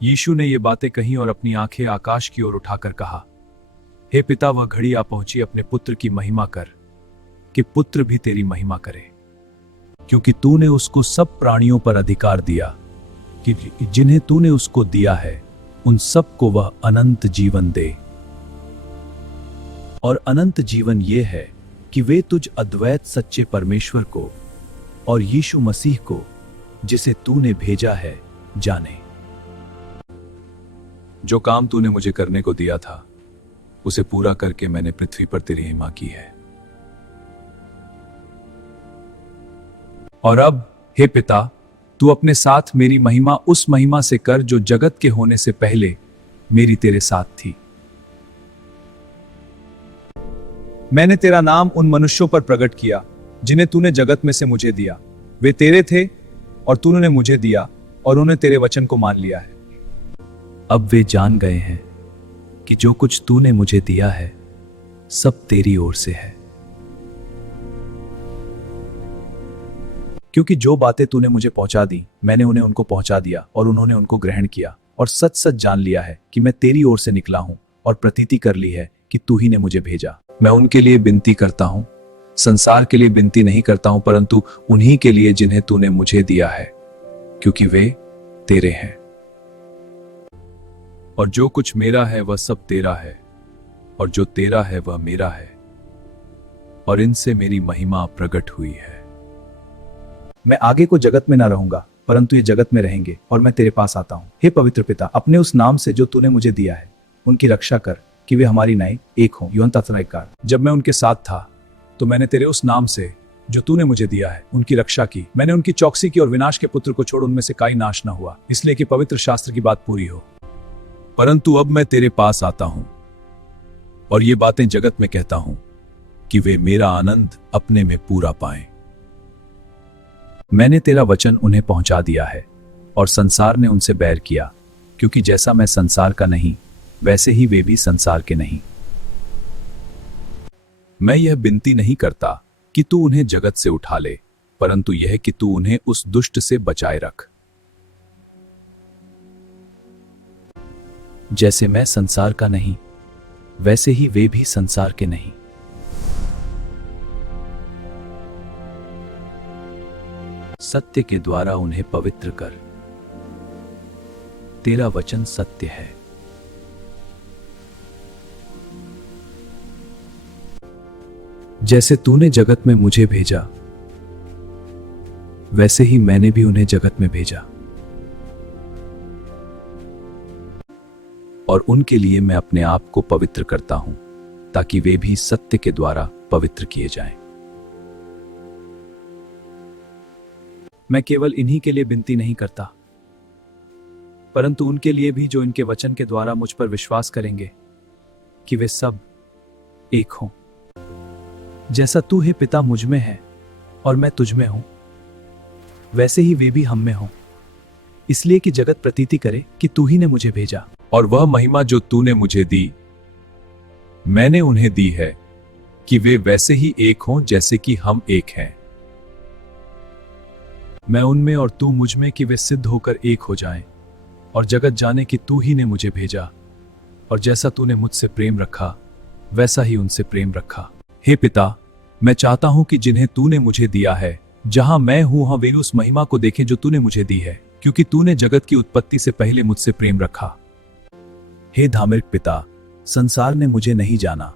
यीशु ने ये बातें कहीं और अपनी आंखें आकाश की ओर उठाकर कहा, हे पिता, वह घड़ी आ पहुंची, अपने पुत्र की महिमा कर, कि पुत्र भी तेरी महिमा करे, क्योंकि तूने उसको सब प्राणियों पर अधिकार दिया, कि जिन्हें तूने उसको दिया है उन सबको वह अनंत जीवन दे। और अनंत जीवन ये है कि वे तुझ अद्वैत सच्चे परमेश्वर को और यीशु मसीह को, जिसे तूने भेजा है, जाने। जो काम तूने मुझे करने को दिया था उसे पूरा करके मैंने पृथ्वी पर तेरी महिमा की है। और अब हे पिता, तू अपने साथ मेरी महिमा उस महिमा से कर जो जगत के होने से पहले मेरी तेरे साथ थी। मैंने तेरा नाम उन मनुष्यों पर प्रकट किया जिन्हें तूने जगत में से मुझे दिया। वे तेरे थे और तूने मुझे दिया और उन्हें तेरे वचन को मान लिया है। अब वे जान गए हैं कि जो कुछ तूने मुझे दिया है सब तेरी ओर से है, क्योंकि जो बातें तूने मुझे पहुंचा दी मैंने उन्हें उनको पहुंचा दिया और उन्होंने उनको ग्रहण किया, और सच सच जान लिया है कि मैं तेरी ओर से निकला हूं, और प्रतीति कर ली है कि तू ही ने मुझे भेजा। मैं उनके लिए विनती करता हूं, संसार के लिए विनती नहीं करता हूं, परंतु उन्हीं के लिए जिन्हें तूने मुझे दिया है, क्योंकि वे तेरे हैं। और जो कुछ मेरा है वह सब तेरा है, और जो तेरा है वह मेरा है, और इनसे मेरी महिमा प्रकट हुई है। मैं आगे को जगत में ना रहूंगा, परंतु ये जगत में रहेंगे, और मैं तेरे पास आता हूं। हे पवित्र पिता, अपने उस नाम से जो तूने मुझे दिया है उनकी रक्षा कर, कि वे हमारी नाई एक हों। यूहन्ना 13:1। जब मैं उनके साथ था तो मैंने तेरे उस नाम से जो तूने मुझे दिया है उनकी रक्षा की। मैंने उनकी चौकसी की और विनाश के पुत्र को छोड़ उनमें से कोई नाश न हुआ, इसलिए कि पवित्र शास्त्र की बात पूरी हो। परंतु अब मैं तेरे पास आता हूं और ये बातें जगत में कहता हूं कि वे मेरा आनंद अपने में पूरा पाएं। मैंने तेरा वचन उन्हें पहुंचा दिया है, और संसार ने उनसे बैर किया, क्योंकि जैसा मैं संसार का नहीं वैसे ही वे भी संसार के नहीं। मैं यह विनती नहीं करता कि तू उन्हें जगत से उठा ले, परंतु यह कि तू उन्हें उस दुष्ट से बचाए रख। जैसे मैं संसार का नहीं वैसे ही वे भी संसार के नहीं। सत्य के द्वारा उन्हें पवित्र कर, तेरा वचन सत्य है। जैसे तूने जगत में मुझे भेजा वैसे ही मैंने भी उन्हें जगत में भेजा, और उनके लिए मैं अपने आप को पवित्र करता हूं, ताकि वे भी सत्य के द्वारा पवित्र किए जाएं। मैं केवल इन्हीं के लिए विनती नहीं करता, परंतु उनके लिए भी जो इनके वचन के द्वारा मुझ पर विश्वास करेंगे, कि वे सब एक हों, जैसा तू हे पिता मुझ में है और मैं तुझ में हूं, वैसे ही वे भी हम में हों, इसलिए कि जगत प्रतीति करे कि तू ही ने मुझे भेजा। और वह महिमा जो तूने मुझे दी मैंने उन्हें दी है, कि वे वैसे ही एक हों जैसे कि हम एक हैं। मैं उनमें और तू मुझ में, कि वे सिद्ध होकर एक हो जाएं, और जगत जाने कि तू ही ने मुझे भेजा, और जैसा तूने मुझसे प्रेम रखा वैसा ही उनसे प्रेम रखा। हे पिता, मैं चाहता हूं कि जिन्हें तूने मुझे दिया है, जहां मैं हूं वे उस महिमा को देखें जो तूने मुझे दी है, क्योंकि तूने जगत की उत्पत्ति से पहले मुझसे प्रेम रखा। हे धार्मिक पिता, संसार ने मुझे नहीं जाना,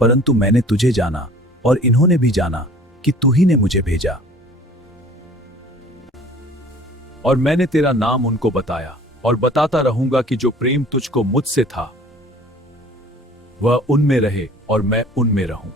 परंतु मैंने तुझे जाना, और इन्होंने भी जाना कि तू ही ने मुझे भेजा। और मैंने तेरा नाम उनको बताया और बताता रहूंगा, कि जो प्रेम तुझको मुझसे था वह उनमें रहे और मैं उनमें रहूं।